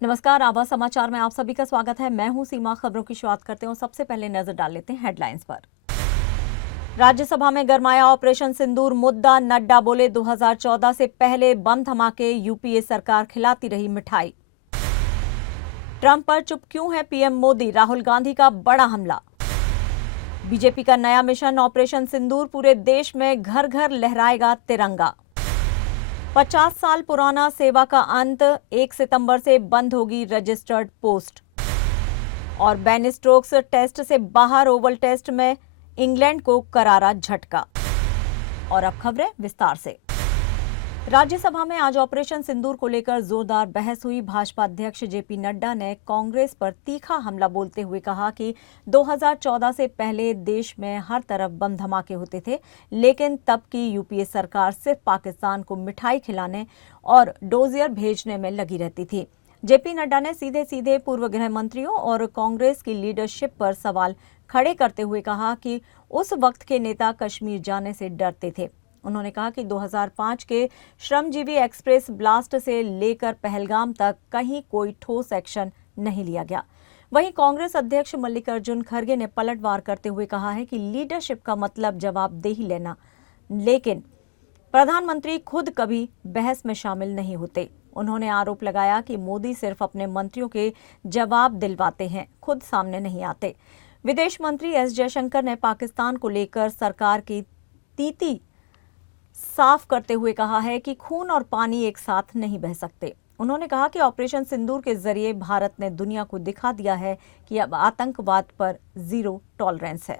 नमस्कार, आवाज समाचार में आप सभी का स्वागत है। मैं हूं सीमा। खबरों की शुरुआत करते हैं और सबसे पहले नजर डाल लेते हैं हेडलाइंस पर। राज्यसभा में गरमाया ऑपरेशन सिंदूर मुद्दा। नड्डा बोले 2014 से पहले बम धमाके यूपीए सरकार खिलाती रही मिठाई। ट्रंप पर चुप क्यों है पीएम मोदी, राहुल गांधी का बड़ा हमला। बीजेपी का नया मिशन ऑपरेशन सिंदूर, पूरे देश में घर घर लहराएगा तिरंगा। 50 साल पुराना सेवा का अंत, 1 सितंबर से बंद होगी रजिस्टर्ड पोस्ट। और बेन स्टोक्स टेस्ट से बाहर, ओवल टेस्ट में इंग्लैंड को करारा झटका। और अब खबरें विस्तार से। राज्यसभा में आज ऑपरेशन सिंदूर को लेकर जोरदार बहस हुई। भाजपा अध्यक्ष जेपी नड्डा ने कांग्रेस पर तीखा हमला बोलते हुए कहा कि 2014 से पहले देश में हर तरफ बम धमाके होते थे, लेकिन तब की यूपीए सरकार सिर्फ पाकिस्तान को मिठाई खिलाने और डोजियर भेजने में लगी रहती थी। जेपी नड्डा ने सीधे सीधे पूर्व गृह मंत्रियों और कांग्रेस की लीडरशिप पर सवाल खड़े करते हुए कहा कि उस वक्त के नेता कश्मीर जाने से डरते थे। उन्होंने कहा कि 2005 के श्रमजीवी एक्सप्रेस ब्लास्ट से लेकर पहलगाम तक कहीं कोई ठोस एक्शन नहीं लिया गया। वहीं कांग्रेस अध्यक्ष मल्लिकार्जुन खड़गे ने पलटवार करते हुए कहा है कि लीडरशिप का मतलब जवाबदेही लेना, लेकिन प्रधानमंत्री खुद कभी बहस में शामिल नहीं होते। उन्होंने आरोप लगाया कि मोदी सिर्फ अपने मंत्रियों के जवाब दिलवाते हैं, खुद सामने नहीं आते। विदेश मंत्री एस जयशंकर ने पाकिस्तान को लेकर सरकार की नीति साफ करते हुए कहा है कि खून और पानी एक साथ नहीं बह सकते। उन्होंने कहा कि ऑपरेशन सिंदूर के जरिए भारत ने दुनिया को दिखा दिया है कि अब आतंकवाद पर जीरो टॉलरेंस है।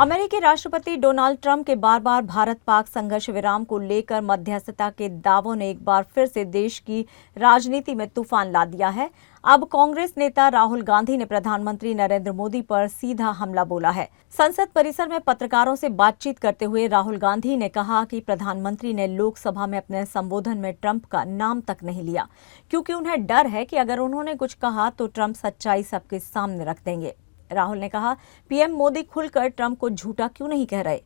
अमेरिकी राष्ट्रपति डोनाल्ड ट्रंप के बार बार भारत पाक संघर्ष विराम को लेकर मध्यस्थता के दावों ने एक बार फिर से देश की राजनीति में तूफान ला दिया है। अब कांग्रेस नेता राहुल गांधी ने प्रधानमंत्री नरेंद्र मोदी पर सीधा हमला बोला है। संसद परिसर में पत्रकारों से बातचीत करते हुए राहुल गांधी ने कहा कि प्रधानमंत्री ने लोकसभा में अपने संबोधन में ट्रंप का नाम तक नहीं लिया, क्योंकि उन्हें डर है कि अगर उन्होंने कुछ कहा तो ट्रंप सच्चाई सबके सामने रख देंगे। राहुल ने कहा, पीएम मोदी खुलकर ट्रंप को झूठा क्यों नहीं कह रहे?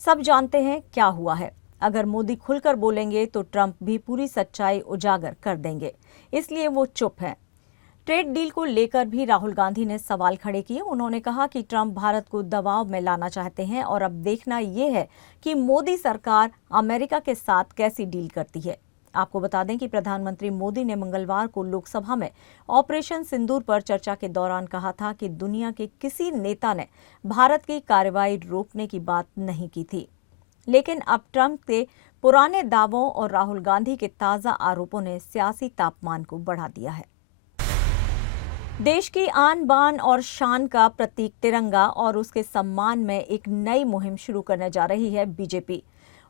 सब जानते हैं क्या हुआ है। अगर मोदी खुलकर बोलेंगे तो ट्रंप भी पूरी सच्चाई उजागर कर देंगे, इसलिए वो चुप हैं। ट्रेड डील को लेकर भी राहुल गांधी ने सवाल खड़े किए। उन्होंने कहा कि ट्रंप भारत को दबाव में लाना चाहते हैं और अब देखना ये है कि मोदी सरकार अमेरिका के साथ कैसी डील करती है। आपको बता दें कि प्रधानमंत्री मोदी ने मंगलवार को लोकसभा में ऑपरेशन सिंदूर पर चर्चा के दौरान कहा था कि दुनिया के किसी नेता ने भारत की कार्रवाई रोकने की बात नहीं की थी। लेकिन अब ट्रंप के पुराने दावों और राहुल गांधी के ताजा आरोपों ने सियासी तापमान को बढ़ा दिया है। देश की आन बान और शान का प्रतीक तिरंगा और उसके सम्मान में एक नई मुहिम शुरू करने जा रही है बीजेपी।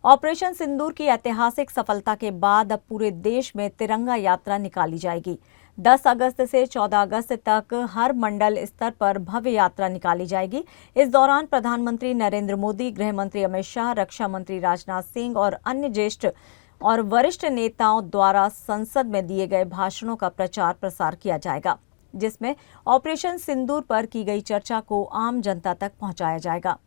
ऑपरेशन सिंदूर की ऐतिहासिक सफलता के बाद अब पूरे देश में तिरंगा यात्रा निकाली जाएगी। 10 अगस्त से 14 अगस्त तक हर मंडल स्तर पर भव्य यात्रा निकाली जाएगी। इस दौरान प्रधानमंत्री नरेंद्र मोदी, गृह मंत्री अमित शाह, रक्षा मंत्री राजनाथ सिंह और अन्य ज्येष्ठ और वरिष्ठ नेताओं द्वारा संसद में दिए गए भाषणों का प्रचार प्रसार किया जाएगा, जिसमें ऑपरेशन सिंदूर पर की गई चर्चा को आम जनता तक पहुंचाया जाएगा।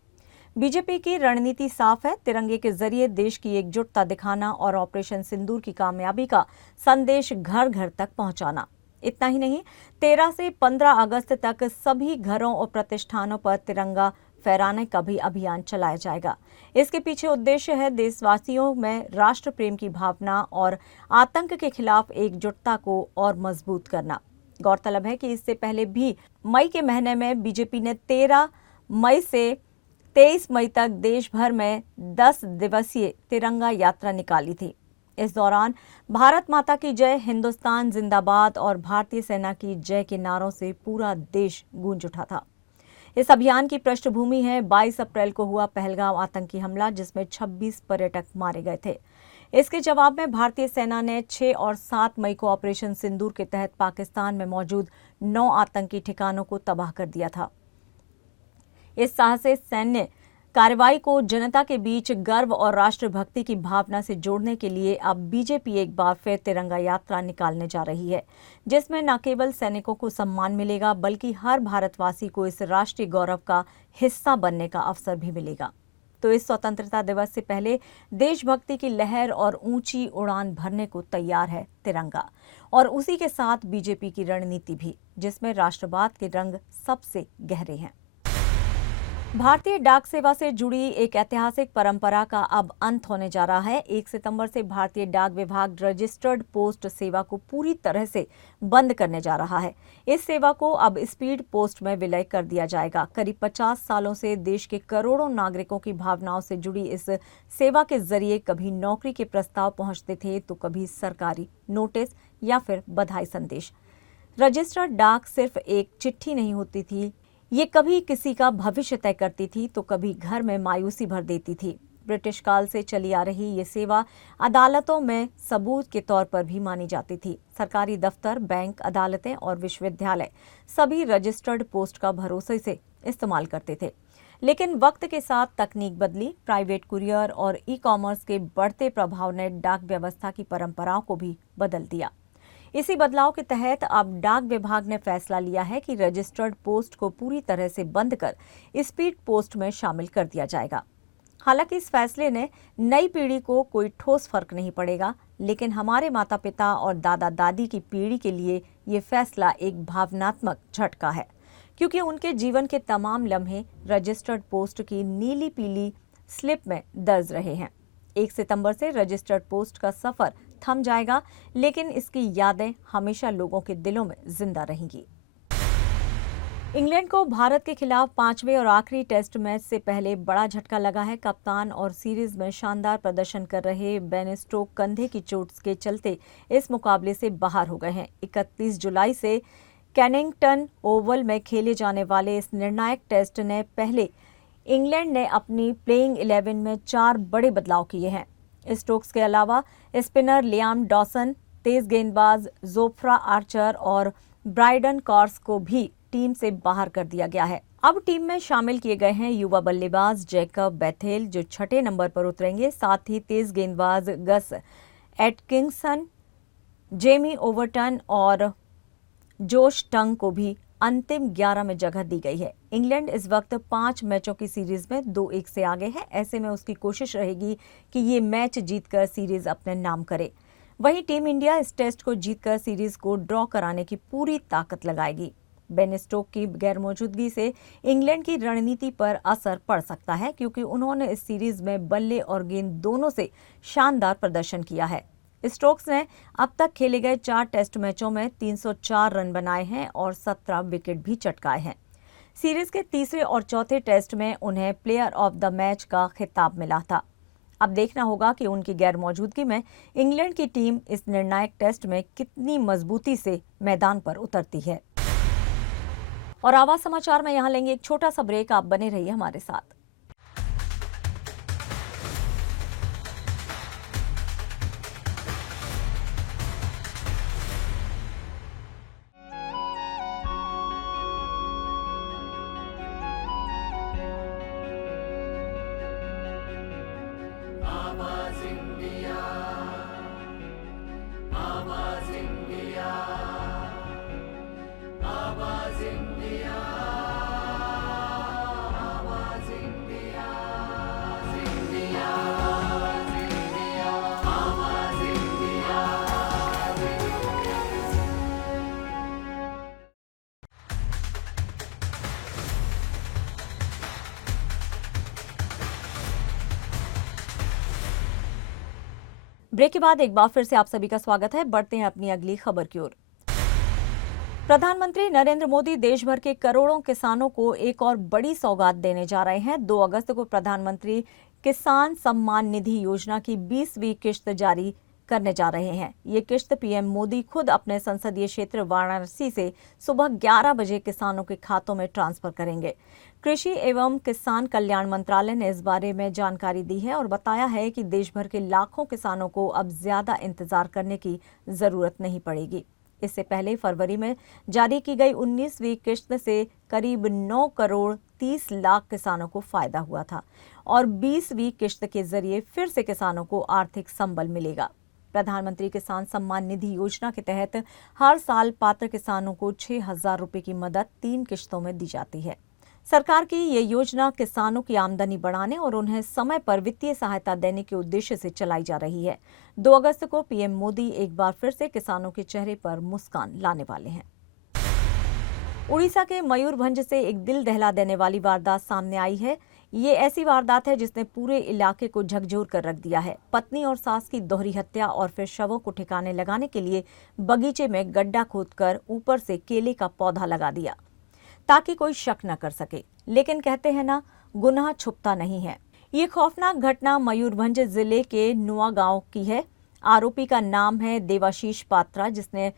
बीजेपी की रणनीति साफ है, तिरंगे के जरिए देश की एकजुटता दिखाना और ऑपरेशन सिंदूर की कामयाबी का संदेश घर घर तक पहुंचाना। इतना ही नहीं, 13 से 15 अगस्त तक सभी घरों और प्रतिष्ठानों पर तिरंगा फहराने का भी अभियान चलाया जाएगा। इसके पीछे उद्देश्य है देशवासियों में राष्ट्र प्रेम की भावना और आतंक के खिलाफ एकजुटता को और मजबूत करना। गौरतलब है कि इससे पहले भी मई के महीने में बीजेपी ने 13 मई से 23 मई तक देश भर में 10 दिवसीय तिरंगा यात्रा निकाली थी। इस दौरान भारत माता की जय, हिंदुस्तान जिंदाबाद और भारतीय सेना की जय के नारों से पूरा देश गूंज उठा था। इस अभियान की पृष्ठभूमि है 22 अप्रैल को हुआ पहलगाम आतंकी हमला, जिसमें 26 पर्यटक मारे गए थे। इसके जवाब में भारतीय सेना ने 6 और 7 मई को ऑपरेशन सिंदूर के तहत पाकिस्तान में मौजूद 9 आतंकी ठिकानों को तबाह कर दिया था। इस साहसिक सैन्य कार्रवाई को जनता के बीच गर्व और राष्ट्रभक्ति की भावना से जोड़ने के लिए अब बीजेपी एक बार फिर तिरंगा यात्रा निकालने जा रही है, जिसमें न केवल सैनिकों को सम्मान मिलेगा, बल्कि हर भारतवासी को इस राष्ट्रीय गौरव का हिस्सा बनने का अवसर भी मिलेगा। तो इस स्वतंत्रता दिवस से पहले देशभक्ति की लहर और ऊंची उड़ान भरने को तैयार है तिरंगा, और उसी के साथ बीजेपी की रणनीति भी, जिसमें राष्ट्रवाद के रंग सबसे गहरे हैं। भारतीय डाक सेवा से जुड़ी एक ऐतिहासिक परंपरा का अब अंत होने जा रहा है। 1 सितंबर से भारतीय डाक विभाग रजिस्टर्ड पोस्ट सेवा को पूरी तरह से बंद करने जा रहा है। इस सेवा को अब स्पीड पोस्ट में विलय कर दिया जाएगा। करीब 50 सालों से देश के करोड़ों नागरिकों की भावनाओं से जुड़ी इस सेवा के जरिए कभी नौकरी के प्रस्ताव पहुंचते थे तो कभी सरकारी नोटिस या फिर बधाई संदेश। रजिस्टर्ड डाक सिर्फ एक चिट्ठी नहीं होती थी, ये कभी किसी का भविष्य तय करती थी तो कभी घर में मायूसी भर देती थी। ब्रिटिश काल से चली आ रही ये सेवा अदालतों में सबूत के तौर पर भी मानी जाती थी। सरकारी दफ्तर, बैंक, अदालतें और विश्वविद्यालय सभी रजिस्टर्ड पोस्ट का भरोसे से इस्तेमाल करते थे। लेकिन वक्त के साथ तकनीक बदली, प्राइवेट कुरियर और ई-कॉमर्स के बढ़ते प्रभाव ने डाक व्यवस्था की परंपराओं को भी बदल दिया। इसी बदलाव के तहत अब डाक विभाग ने फैसला लिया है कि रजिस्टर्ड पोस्ट को पूरी तरह से बंद कर स्पीड पोस्ट में शामिल कर दिया जाएगा। हालांकि इस फैसले ने नई पीढ़ी को कोई ठोस फर्क नहीं पड़ेगा, लेकिन हमारे माता पिता और दादा दादी की पीढ़ी के लिए ये फैसला एक भावनात्मक झटका है, क्योंकि उनके जीवन के तमाम लम्हे रजिस्टर्ड पोस्ट की नीली पीली स्लिप में दर्ज रहे हैं। 1 सितंबर से रजिस्टर्ड पोस्ट का सफर थम जाएगा, लेकिन इसकी यादें हमेशा लोगों के दिलों में जिंदा रहेंगी। इंग्लैंड को भारत के खिलाफ 5वें और आखिरी टेस्ट मैच से पहले बड़ा झटका लगा है। कप्तान और सीरीज में शानदार प्रदर्शन कर रहे बेन स्टोक कंधे की चोट के चलते इस मुकाबले से बाहर हो गए हैं। 31 जुलाई से कैनिंगटन ओवल में खेले जाने वाले इस निर्णायक टेस्ट ने पहले इंग्लैंड ने अपनी प्लेइंग 11 में 4 बड़े बदलाव किए हैं। स्टोक्स के अलावा स्पिनर लियाम डॉसन, तेज गेंदबाज जोफ्रा आर्चर और ब्राइडन कॉर्स को भी टीम से बाहर कर दिया गया है। अब टीम में शामिल किए गए हैं युवा बल्लेबाज जैकब बेथेल, जो 6ठे नंबर पर उतरेंगे। साथ ही तेज गेंदबाज गस एटकिंसन, जेमी ओवरटन और जोश टंग को भी अंतिम 11 में जगह दी गई है। इंग्लैंड इस वक्त 5 मैचों की सीरीज में 2-1 से आगे है। ऐसे में उसकी कोशिश रहेगी कि ये मैच जीतकर सीरीज अपने नाम करे। वहीं टीम इंडिया इस टेस्ट को जीतकर सीरीज को ड्रॉ कराने की पूरी ताकत लगाएगी। बेन स्टोक की गैरमौजूदगी से इंग्लैंड की रणनीति पर असर पड़ सकता है, क्योंकि उन्होंने इस सीरीज में बल्ले और गेंद दोनों से शानदार प्रदर्शन किया है। स्टोक्स ने अब तक खेले गए 4 टेस्ट मैचों में 304 रन बनाए हैं और 17 विकेट भी चटकाए हैं। सीरीज के तीसरे और चौथे टेस्ट में उन्हें प्लेयर ऑफ द मैच का खिताब मिला था। अब देखना होगा कि उनकी गैरमौजूदगी में इंग्लैंड की टीम इस निर्णायक टेस्ट में कितनी मजबूती से मैदान पर उतरती है। और आवाज समाचार में यहाँ लेंगे एक छोटा सा ब्रेक। आप बने रहिए हमारे साथ। ब्रेक के बाद एक बार फिर से आप सभी का स्वागत है। बढ़ते हैं अपनी अगली खबर की ओर। प्रधानमंत्री नरेंद्र मोदी देश भर के करोड़ों किसानों को एक और बड़ी सौगात देने जा रहे हैं। 2 अगस्त को प्रधानमंत्री किसान सम्मान निधि योजना की 20वीं किश्त जारी करने जा रहे हैं। ये किश्त पीएम मोदी खुद अपने संसदीय क्षेत्र वाराणसी से सुबह 11 बजे किसानों के खातों में ट्रांसफर करेंगे। कृषि एवं किसान कल्याण मंत्रालय ने इस बारे में जानकारी दी है और बताया है कि देश भर के लाखों किसानों को अब ज्यादा इंतजार करने की जरूरत नहीं पड़ेगी। इससे पहले फरवरी में जारी की गई 19वीं किश्त से करीब 9 करोड़ 30 लाख किसानों को फायदा हुआ था और 20वीं किश्त के जरिए फिर से किसानों को आर्थिक संबल मिलेगा। प्रधानमंत्री किसान सम्मान निधि योजना के तहत हर साल पात्र किसानों को 6,000 रुपए की मदद 3 किश्तों में दी जाती है। सरकार की ये योजना किसानों की आमदनी बढ़ाने और उन्हें समय पर वित्तीय सहायता देने के उद्देश्य से चलाई जा रही है। 2 अगस्त को पीएम मोदी एक बार फिर से किसानों के चेहरे पर मुस्कान लाने वाले हैं। उड़ीसा के मयूरभंज से एक दिल दहला देने वाली वारदात सामने आई है। ये ऐसी वारदात है जिसने पूरे इलाके को झकझोर कर रख दिया है। पत्नी और सास की दोहरी हत्या और फिर शवों को ठिकाने लगाने के लिए बगीचे में गड्ढा खोदकर ऊपर से केले का पौधा लगा दिया ताकि कोई शक न कर सके। लेकिन कहते हैं ना, गुनाह छुपता नहीं है। ये खौफनाक घटना मयूरभंज जिले के नुआ गांव की है। आरोपी का नाम है देवाशीष पात्रा, जिसने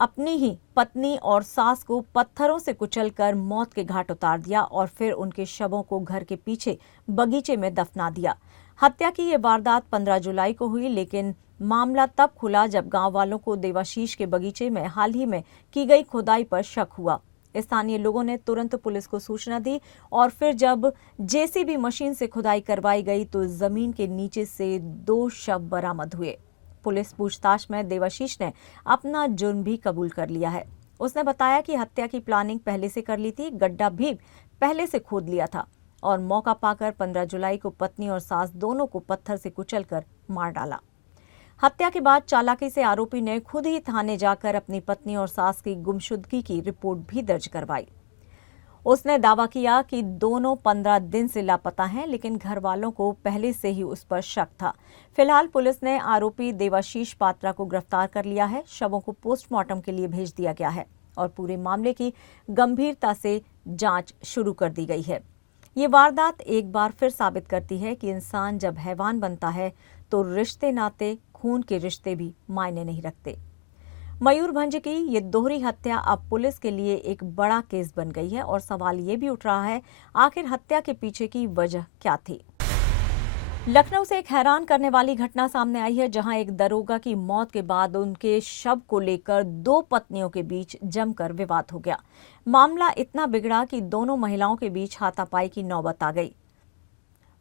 अपनी ही पत्नी और सास को पत्थरों से कुचलकर मौत के घाट उतार दिया और फिर उनके शवों को घर के पीछे बगीचे में दफना दिया। हत्या की ये वारदात 15 जुलाई को हुई, लेकिन मामला तब खुला जब गांव वालों को देवाशीष के बगीचे में हाल ही में की गई खुदाई पर शक हुआ। स्थानीय लोगों ने तुरंत पुलिस को सूचना दी और फिर जब जेसीबी मशीन से खुदाई करवाई गई तो जमीन के नीचे से 2 शव बरामद हुए। पुलिस पूछताछ में देवाशीष ने अपना जुर्म भी कबूल कर लिया है। उसने बताया कि हत्या की प्लानिंग पहले से कर ली थी, गड्ढा भी पहले से खोद लिया था और मौका पाकर 15 जुलाई को पत्नी और सास दोनों को पत्थर से कुचलकर मार डाला। हत्या के बाद चालाकी से आरोपी ने खुद ही थाने जाकर अपनी पत्नी और सास की गुमशुदगी की रिपोर्ट भी दर्ज करवाई। उसने दावा किया कि दोनों 15 दिन से लापता हैं, लेकिन घर वालों को पहले से ही उस पर शक था। फिलहाल पुलिस ने आरोपी देवाशीष पात्रा को गिरफ्तार कर लिया है। शवों को पोस्टमार्टम के लिए भेज दिया गया है और पूरे मामले की गंभीरता से जांच शुरू कर दी गई है। ये वारदात एक बार फिर साबित करती है कि इंसान जब हैवान बनता है तो रिश्ते नाते, खून के रिश्ते भी मायने नहीं रखते। मयूरभंज की ये दोहरी हत्या अब पुलिस के लिए एक बड़ा केस बन गई है और सवाल ये भी उठ रहा है, आखिर हत्या के पीछे की वजह क्या थी। लखनऊ से एक हैरान करने वाली घटना सामने आई है, जहां एक दरोगा की मौत के बाद उनके शव को लेकर 2 पत्नियों के बीच जमकर विवाद हो गया। मामला इतना बिगड़ा कि दोनों महिलाओं के बीच हाथापाई की नौबत आ गई।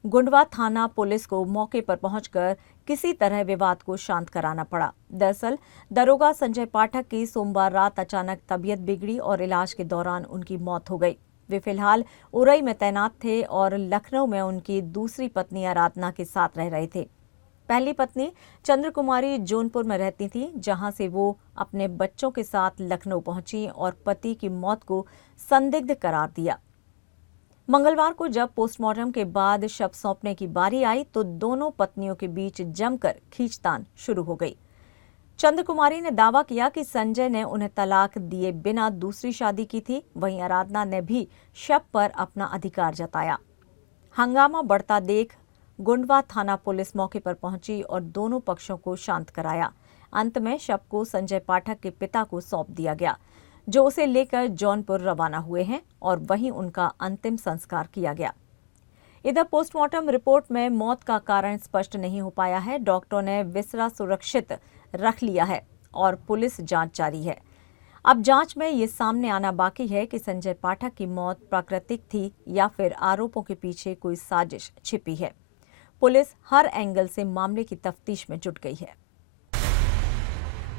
गुंडवा थाना पुलिस को मौके पर पहुंचकर किसी तरह विवाद को शांत कराना पड़ा। दरअसल दरोगा संजय पाठक की सोमवार रात अचानक तबीयत बिगड़ी और इलाज के दौरान उनकी मौत हो गई। वे फिलहाल उरई में तैनात थे और लखनऊ में उनकी दूसरी पत्नी आराधना के साथ रह रहे थे। पहली पत्नी चंद्र कुमारी जौनपुर में रहती थी, जहां से वो अपने बच्चों के साथ लखनऊ पहुंची और पति की मौत को संदिग्ध करार दिया। मंगलवार को जब पोस्टमार्टम के बाद शव सौंपने की बारी आई तो दोनों पत्नियों के बीच जमकर खींचतान शुरू हो गई। चंद्र कुमारी ने दावा किया कि संजय ने उन्हें तलाक दिए बिना दूसरी शादी की थी। वहीं आराधना ने भी शव पर अपना अधिकार जताया। हंगामा बढ़ता देख गुंडवा थाना पुलिस मौके पर पहुंची और दोनों पक्षों को शांत कराया। अंत में शव को संजय पाठक के पिता को सौंप दिया गया, जो उसे लेकर जौनपुर रवाना हुए हैं और वहीं उनका अंतिम संस्कार किया गया। इधर पोस्टमार्टम रिपोर्ट में मौत का कारण स्पष्ट नहीं हो पाया है। डॉक्टरों ने विसरा सुरक्षित रख लिया है और पुलिस जांच जारी है। अब जांच में ये सामने आना बाकी है कि संजय पाठक की मौत प्राकृतिक थी या फिर आरोपों के पीछे कोई साजिश छिपी है। पुलिस हर एंगल से मामले की तफ्तीश में जुट गई है।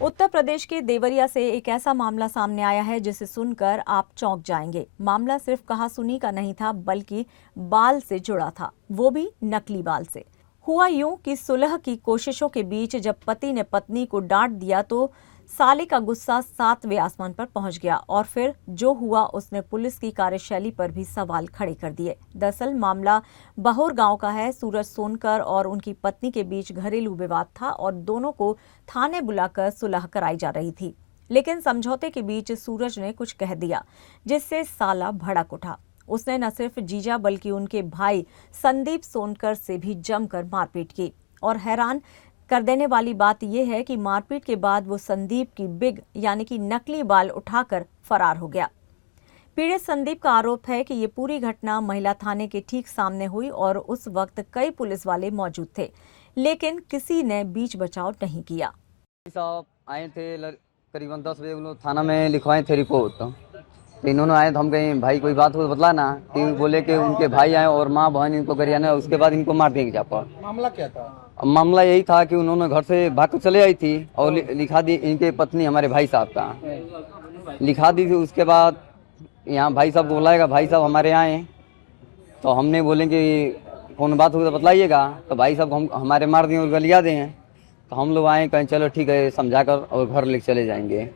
उत्तर प्रदेश के देवरिया से एक ऐसा मामला सामने आया है जिसे सुनकर आप चौंक जाएंगे। मामला सिर्फ कहासुनी का नहीं था, बल्कि बाल से जुड़ा था, वो भी नकली बाल से। हुआ यूं कि सुलह की कोशिशों के बीच जब पति ने पत्नी को डांट दिया तो साले का गुस्सा 7वें आसमान पर पहुंच गया और फिर जो हुआ उसने पुलिस की कार्यशैली पर भी सवाल खड़े कर दिए। दरअसल मामला बहोर गांव का है। सूरज सोनकर और उनकी पत्नी के बीच घरेलू विवाद था और दोनों को थाने बुलाकर सुलह कराई जा रही थी। लेकिन समझौते के बीच सूरज ने कुछ कह दिया जिससे साला भड़क उठा। उसने न सिर्फ जीजा बल्कि उनके भाई संदीप सोनकर से भी जमकर मारपीट की और हैरान कर देने वाली बात यह है कि मारपीट के बाद वो संदीप की बिग यानी कि नकली बाल उठाकर फरार हो गया। पीड़ित संदीप का आरोप है कि ये पूरी घटना महिला थाने के ठीक सामने हुई और उस वक्त कई पुलिस वाले मौजूद थे, लेकिन किसी ने बीच बचाव नहीं किया। साहब आए थे करीबन 10 बजे, लोग थाना में लिखवाए थे रिपोर्ट। तो इन्होंने आए तो हम कहीं भाई कोई बात हो तो बतला ना, तो बोले कि उनके भाई आए और माँ बहन इनको गरियाना, उसके बाद इनको मार देंगे जापा। मामला क्या था? मामला यही था कि उन्होंने घर से भाग कर चले आई थी और लिखा दी, इनके पत्नी हमारे भाई साहब का लिखा दी थी। उसके बाद यहाँ भाई साहब को बुलाएगा, भाई साहब हमारे यहाँ आए तो हमने बोले कि कौन बात हुई तो बतलाइएगा, तो भाई साहब हम हमारे मार दिए और गलिया दे हैं। तो हम लोग आए, कहें चलो ठीक है समझा कर और घर लेके चले जाएंगे।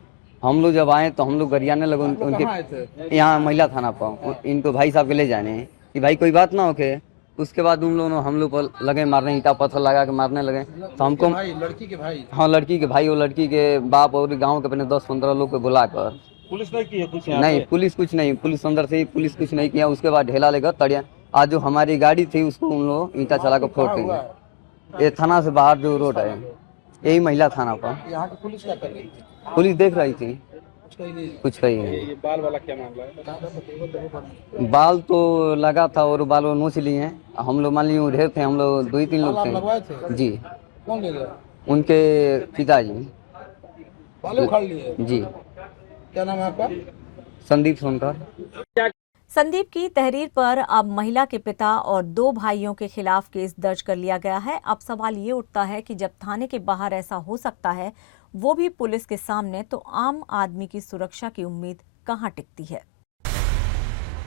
हम लोग जब आए तो हम लोग गरियाने लगे उनके यहाँ महिला थाना पर, इनको भाई साहब के ले जाने कि भाई कोई बात ना होके। उसके बाद उन लोगों हम लोग पर लगे मारने, ईटा पत्थर लगा के मारने लगे। तो हमको लड़की के भाई, हाँ लड़की के भाई और लड़की के बाप और गांव के अपने 10-15 लोग को बुलाकर, पुलिस ने की है कुछ? नहीं पुलिस कुछ नहीं, पुलिस अंदर से ही पुलिस कुछ नहीं किया। उसके बाद ढेला लेकर तड़िया, आज जो हमारी गाड़ी थी उसको उन लोग ईटा चला कर फोड़ देंगे। ये थाना से बाहर जो रोड है, यही महिला थाना पर। यहाँ की पुलिस क्या कर रही थी? पुलिस देख रही थी, कुछ कही नहीं। ये बाल वाला क्या मामला है? बाल तो लगा था और बाल वो नोच लिए हैं। हम लोग मान लिए ढेर थे, हम लोग 2-3 लोग लगवाए थे थे? जी। कौन ले गया? उनके पिताजी बाल उखाड़ लिए? जी। क्या नाम है आपका? संदीप सोनकर। संदीप की तहरीर पर अब महिला के पिता और 2 भाइयों के खिलाफ केस दर्ज कर लिया गया है। अब सवाल ये उठता है कि जब थाने के बाहर ऐसा हो सकता है, वो भी पुलिस के सामने, तो आम आदमी की सुरक्षा की उम्मीद कहां टिकती है।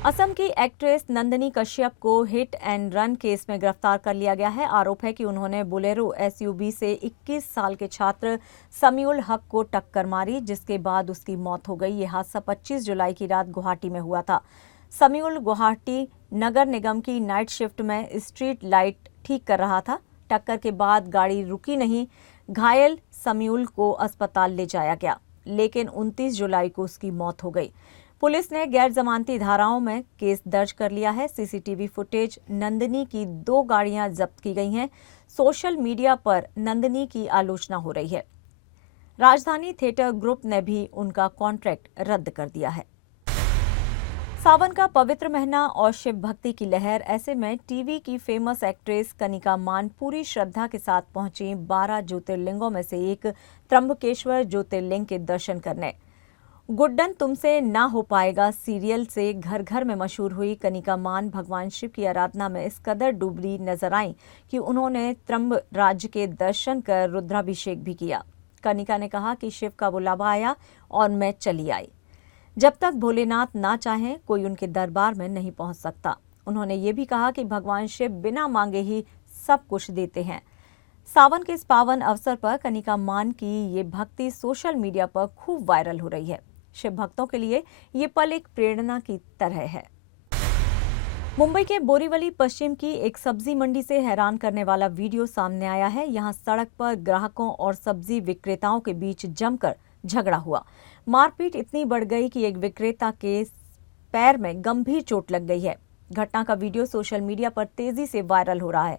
असम की एक्ट्रेस नंदिनी कश्यप को हिट एंड रन केस में गिरफ्तार कर लिया गया है। आरोप है कि उन्होंने बोलेरो एसयूवी से 21 साल के छात्र समीउल हक को टक्कर मारी, जिसके बाद उसकी मौत हो गई। ये हादसा 25 जुलाई की रात गुवाहाटी में हुआ था। समीउल गुवाहाटी नगर निगम की नाइट शिफ्ट में स्ट्रीट लाइट ठीक कर रहा था। टक्कर के बाद गाड़ी रुकी नहीं। घायल समीउल को अस्पताल ले जाया गया, लेकिन 29 जुलाई को उसकी मौत हो गई। पुलिस ने गैर जमानती धाराओं में केस दर्ज कर लिया है। सीसीटीवी फुटेज नंदिनी की 2 गाड़ियां जब्त की गई हैं। सोशल मीडिया पर नंदिनी की आलोचना हो रही है। राजधानी थिएटर ग्रुप ने भी उनका कॉन्ट्रैक्ट रद्द कर दिया है। सावन का पवित्र महीना और शिव भक्ति की लहर, ऐसे में टीवी की फेमस एक्ट्रेस कनिका मान पूरी श्रद्धा के साथ पहुंची 12 ज्योतिर्लिंगों में से एक त्र्यंबकेश्वर ज्योतिर्लिंग के दर्शन करने। गुड्डन तुमसे ना हो पाएगा सीरियल से घर घर में मशहूर हुई कनिका मान भगवान शिव की आराधना में इस कदर डूबी नजर आई कि उन्होंने त्र्यंब राज्य के दर्शन कर रुद्राभिषेक भी किया। कनिका ने कहा कि शिव का बुलावा आया और मैं चली आई। जब तक भोलेनाथ ना चाहें, कोई उनके दरबार में नहीं पहुंच सकता। उन्होंने ये भी कहा कि भगवान शिव बिना मांगे ही सब कुछ देते हैं। सावन के इस पावन अवसर पर कनिका मान की ये भक्ति सोशल मीडिया पर खूब वायरल हो रही है। शिव भक्तों के लिए ये पल एक प्रेरणा की तरह है। मुंबई के बोरीवली पश्चिम की एक सब्जी मंडी से हैरान करने वाला वीडियो सामने आया है। यहां सड़क पर ग्राहकों और सब्जी विक्रेताओं के बीच जमकर झगड़ा हुआ। मारपीट इतनी बढ़ गई कि एक विक्रेता के पैर में गंभीर चोट लग गई है। घटना का वीडियो सोशल मीडिया पर तेजी से वायरल हो रहा है।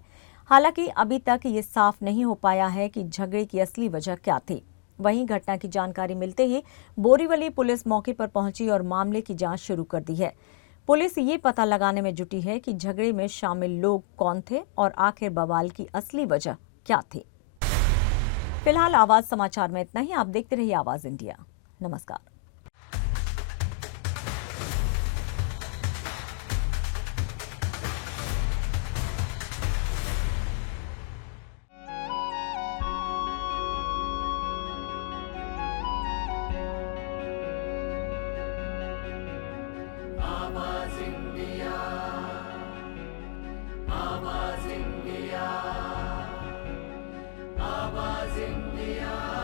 हालांकि अभी तक ये साफ नहीं हो पाया है कि झगड़े की असली वजह क्या थी। वहीं घटना की जानकारी मिलते ही बोरीवली पुलिस मौके पर पहुंची और मामले की जांच शुरू कर दी है। पुलिस ये पता लगाने में जुटी है कि झगड़े में शामिल लोग कौन थे और आखिर बवाल की असली वजह क्या थी। फिलहाल आवाज समाचार में इतना ही। आप देखते रहिए आवाज इंडिया। नमस्कार। आवाज इंडिया